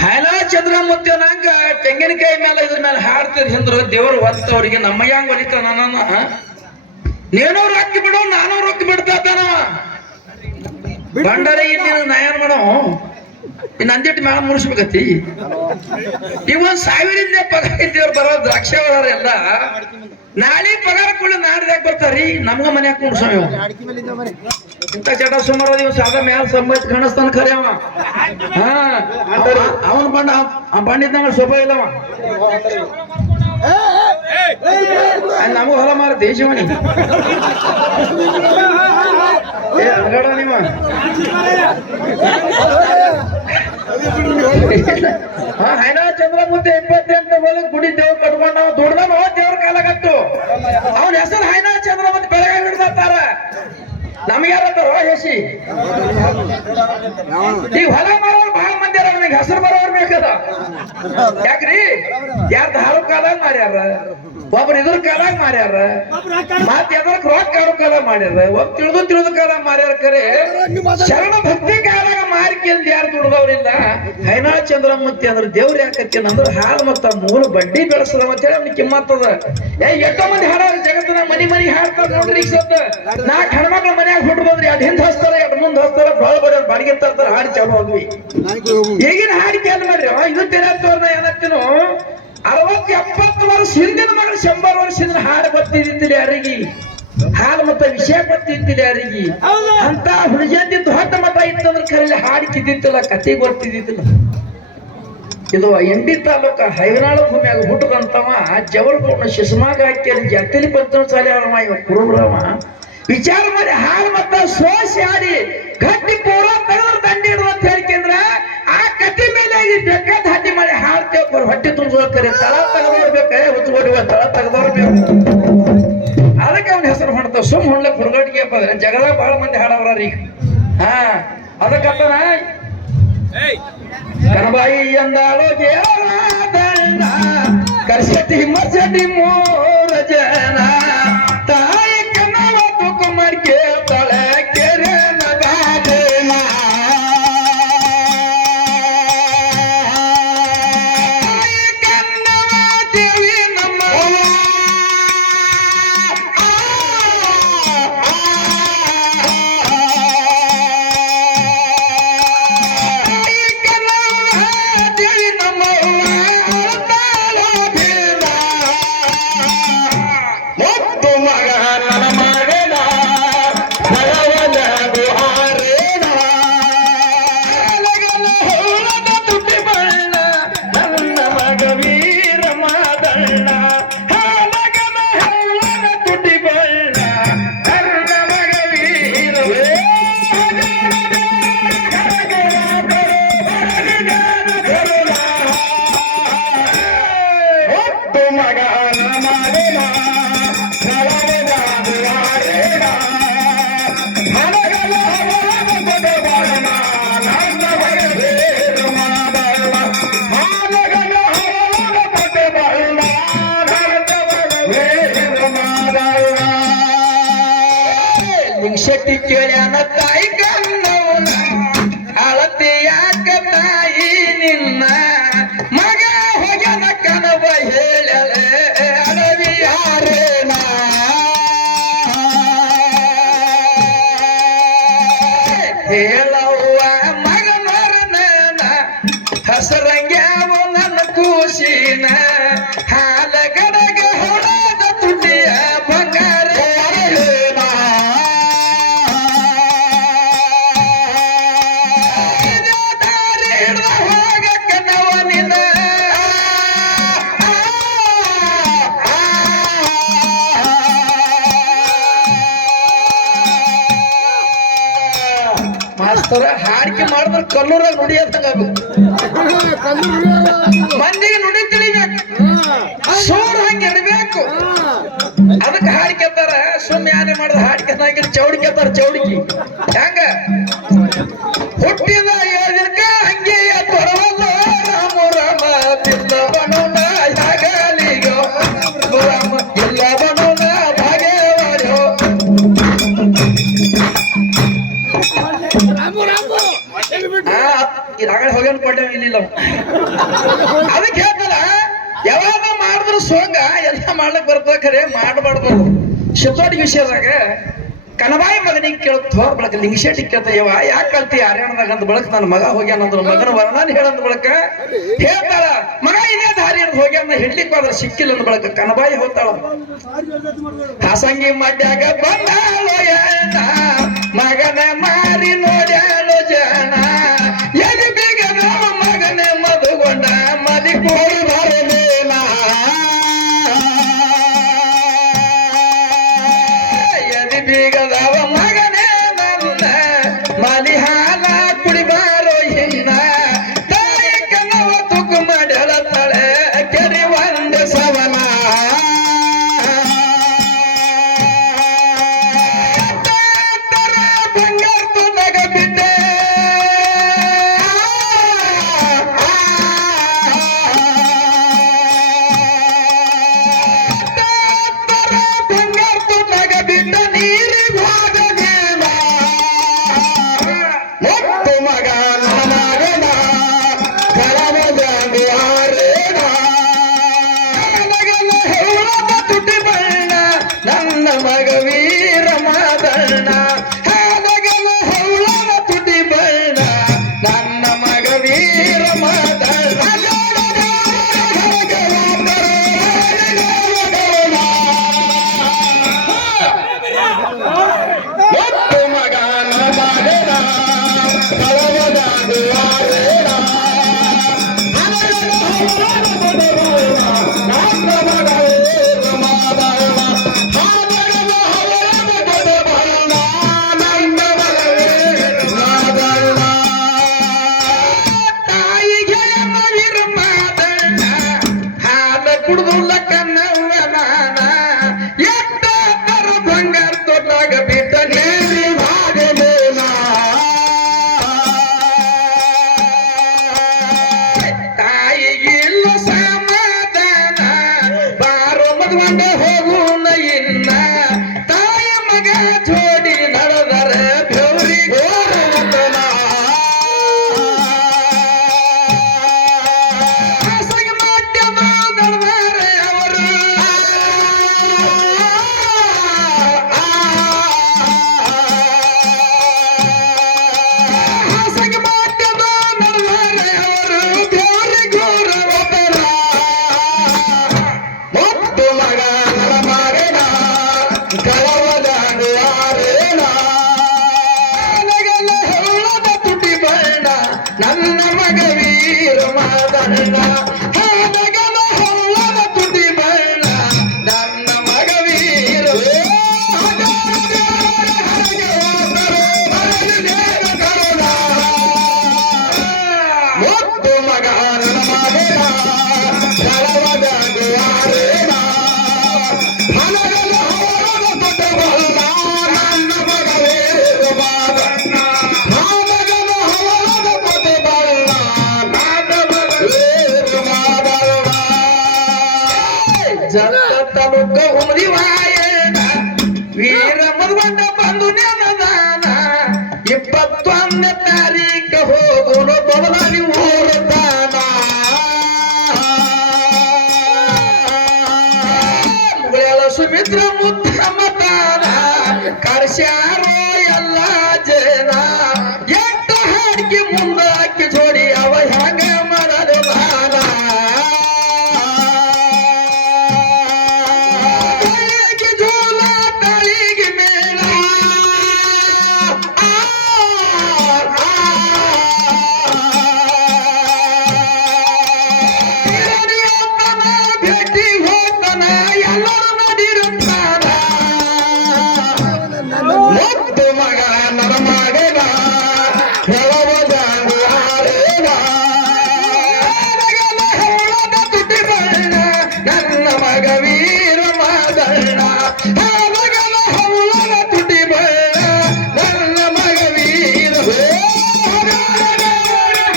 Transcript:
ಹಾಲ ಚಂದ್ರ ಮುತ್ತೆ ನಂಗ ತೆಂಗಿನಕಾಯಿ ಮೇಲೆ ಇದ್ರ ಮೇಲೆ ಹಾಡ್ತೀರಿ ಅಂದ್ರ ದೇವ್ರು ಒತ್ತವ್ರಿಗೆ ನಮ್ಮ ಯಾಂಗ್ ಹೊಲಿತಾನ ನನ್ನ ನೀನು ರೊಕ್ಕ ಬಿಡು ನಾನು ರೊಕ್ಕ ಬಿಡ್ತಾನ ಬಂಡರೆ ಇಲ್ಲಿ ನಯನ್ ಮಾಡೋ. ಇನ್ ಅಂದಿಟ್ಟು ಮ್ಯಾಲ ಮುಗಿಸ್ಬೇಕತ್ತಿ ಇವನ್ ಸಾವಿರಿಂದ ಪಗಾರ ಇದ್ದೇವ್ರು ಬರೋ ದ್ರಾಕ್ಷಿ ಎಲ್ಲ. ನಾಳೆ ಪಗಾರ ಕೂಡ ನಾಡ್ದಾಗ ಬರ್ತಾರ್ರಿ ನಮ್ಗ ಮನ್ಯಾಗ ಕುಣ್ಸೋ ಇಂಥ ಚಟ ಸುಮಾರು ಇವ್ ಸಾದ ಮ್ಯಾಲ ಸಂಬಂಧ ಕಾಣಿಸ್ತಾನ ಖರೆ ಅವ. ಹಾ. ಅವನ್ ಬಂಡ, ಆ ಬಂಡಿದ್ದಂಗ ಶೋಭ ಇಲ್ಲವ ನಮಗ ಹೊಲ ಮಾರ ದೇಶ ಮನೆ ನಿಮ್ಮ ಹಾ, ಹೈನಾ ಚಂದ್ರ ಮುಂದೆ ಹೊಲಕ್ ಗುಡಿ ದೇವ್ರ ಕಟ್ಕೊಂಡ ನಾವು ದುಡ್ದ ದೇವ್ರ ಕಾಲಾಗತ್ತು ಅವನ ಹೆಸರು ಹೈನ ಚಂದ್ರ ಮುದ್ದೆ ಬೆಳಗಾವಿ ಹಿಡ್ದಾರ ನಮ್ಗೆ ಯಾರತ್ತಾರೋ ಹೇಸಿ ಈಗ ಹೊಲ ಮಾರೋರು ಬಹಳ ಮಂದಿ ಅದಾರ ನನಗೆ ಹೆಸರು ಬರೋರು ಬೇಕದ ಯಾಕ್ರಿ? ಯಾರ ಧಾರು ಕಾಲಾಗ ಮಾರ್ಯಾರ ಒಬ್ರು ಇದ್ರ ಕಾಲಾಗ ಮಾರ್ಯಾರ ಮತ್ ಎದ್ರ ರೊಕ್ಕ ಆಡೋ ಕಾಲ ಮಾಡ್ಯಾರ? ಒಬ್ಬ ತಿಳಿದು ತಿಳಿದು ಕಾಲ ಮಾರ್ಯಾರ ಕರೆ? ಶರಣ ಭಕ್ತಿ ಕಾಲಾಗ ಮಾರಿಕೆಂದ್ ಯಾರು ದುಡ್ದವ್ರಿಲ್ಲ? ಹೈನಾ ಚಂದ್ರಮೂರ್ತಿ ಅಂದ್ರೆ ದೇವ್ರ ಯಾಕತ್ತೇನ ಅಂದ್ರೆ ಹಾಲು ಮತ್ತ ಮೂಲ ಬಡ್ಡಿ ಬೆಳೆಸದ ಅಂತ ಹೇಳಿ ಅವ್ನಿಗೆ ಕಿಮ್ಮತ್ತದ ಏ ಎಷ್ಟೋ ಮಂದಿ ಹಾಡ ಜಗತ್ತಿನ ಮನಿ ಮನಿ ಹಾಡ್ತಾರ ನೋಡ್ರಿ ಈಗ ಸದ್ದ ನಾಲ್ಕು ಹೆಣ್ಮಕ್ಳ ಮನ್ಯಾಗ ಹುಟ್ಟು ಬಂದ್ರಿ ಅದ್ ಹಿಂದ್ ಹಸ್ತಾರ ಎಡ್ ಮುಂದ್ ಹಸ್ತಾರ ಬಾಳ ಬರೋರ್ ಬಾಡಿಗೆ ತರ್ತಾರ ಹಾಡಿ ಚಾಲು ಆದ್ವಿ ಈಗಿನ ಹಾಡಿ ಚಾಲು ಮಾಡ್ರಿ ಅವ ತಿನ್ನತ್ತವ್ರನ್ನ ಏನತ್ತೇನು ಅರವತ್ ಎಪ್ಪತ್ತು ವರ್ಷ ಹಿಂದಿನ ಮಗಳು ಶಂಬರ್ ವರ್ಷ ಹಿಂದಿನ ಹಾಡು ಬರ್ತಿದ್ದಿಲ್ಲ ಯಾರಿಗೆ? ಹಾಲು ಮತ್ತ ವಿಷಯ ಬರ್ತಿದ್ದಿಲ್ಲ ಯಾರಿಗೆ? ಅಂತ ಹುಡುಗಿಯಂದಿ ದೊಡ್ಡ ಮಠ ಇತ್ತಂದ್ರೆ ಕರೆಯಲ್ಲಿ ಹಾಡಿ ಕಿದ್ದಿತ್ತಿಲ್ಲ ಕತೆ ಬರ್ತಿದ್ದಿಲ್ಲ ಇದು ಎಂಡಿ ತಾಲೂಕ ಹೈವನಾಳ ಭೂಮಿಯಾಗ ಹುಟ್ಟದಂತವ ಜವಳಗೌಡ ಶಿಶುಮಾಗ ಹಾಕಿ ಜಾತಿಲಿ ಪಂಚಮ ಸಾಲಿ ಅವರವ ಇವ ಕುರುಬ್ರವ. ವಿಚಾರ ಮಾಡಿ ಹಾಲು ಮತ್ತ ಸೋಸಿ ಆಡಿ ಗಟ್ಟಿ ಪೂರ ತೆಗೆದ್ರ ದಂಡಿ ತಳ ತಳ ತೆಗೆದೋರ್ಬೇಕು ಅದಕ್ಕೆ ಅವನ ಹೆಸರು ಹೊಡ್ತಾವ ಸುಮ್ ಹೊಳ್ಳೆ ಅಂದ್ರೆ ಜಗದ ಬಹಳ ಮಂದಿ ಹಾಡವ್ರ ಈಗ. ಹಾ ಅದಕ್ಕತ್ತನ ಕನಬಾಯಿ ಎಂದಾಳು ಕರ್ಸತಿ ಮಸಟಿ ಮೂರ ಜನ. केल्यानं ಹಾಡಿಕೆ ಮಾಡಿದ್ರೆ ಕಲ್ಲೂರಾಗ ಅಂತ ಮಂದಿಗೆ ನುಡಿ ತಿಳಿಬೇಕು. ಸೋರ್ ಹಂಗೆ ಇಡಬೇಕು ಅದಕ್ಕೆ ಹಾಡಿಕೆತ್ತಾರ ಸುಮ್ಮನೆ ಯಾನೆ ಮಾಡಿದ ಹಾಡಿಕೆ ಚೌಡಿಕೆತ್ತಾರ ಚೌಡಿಕೆ ಹೆಂಗ? ಹುಟ್ಟಿದ ಯೋಜನೆ ಹಂಗೆ ಬರವಲ್ಲ ರಾಮ ರಾಮ ಬಿಲ್ಲವನೋನ ಎಲ್ಲ ಮಾಡ್ಲಕ್ ಬರ್ತದ ಖರೆ ಮಾಡಬಾರ್ದು. ಶಿವತೋಟಿ ವಿಷಯದಾಗ ಕನಬಾಯಿ ಮಗನಿಗೆ ಕೇಳುತ್ತೋ ಬಳಕ ಲಿಂಗಶೇಟಿ ಕೇಳ್ತಯ್ಯವ ಯಾಕೆ ಕಲ್ತಿ ಹರಿಯಾಣದಾಗ ಅಂದ್ ಬಳಕ ನನ್ನ ಮಗ ಹೋಗ್ಯಾನ ಅಂದ್ರ ಮಗನ ವರ್ಣಾನ ಹೇಳಂದ ಬಳಕ? ಹೇಳ್ತಾಳ, ಮಗ ಇನ್ನೇ ದಾರಿ ಹೋಗ್ಯಾನ ಹೇಳಲಿಕ್ಕೆ ಸಿಕ್ಕಿಲ್ಲ ಅಂದ ಬಳಕ ಕನಬಾಯಿ ಹೋಗ್ತಾಳ. ಹಾಸಂಗಿ ಮಾಡ್ಯಾಗ ಬಂದ ಮಗವೀರ ಮಾದಣ್ಣ ಹಾನಗಲ ಹೌಳನ ತುಟಿ ಬಣ್ಣ ನನ್ನ ಮಿತ್ರ ಮುತ್ತ ಮತಾರ ಕರ್ಶ್ಯಾರೋ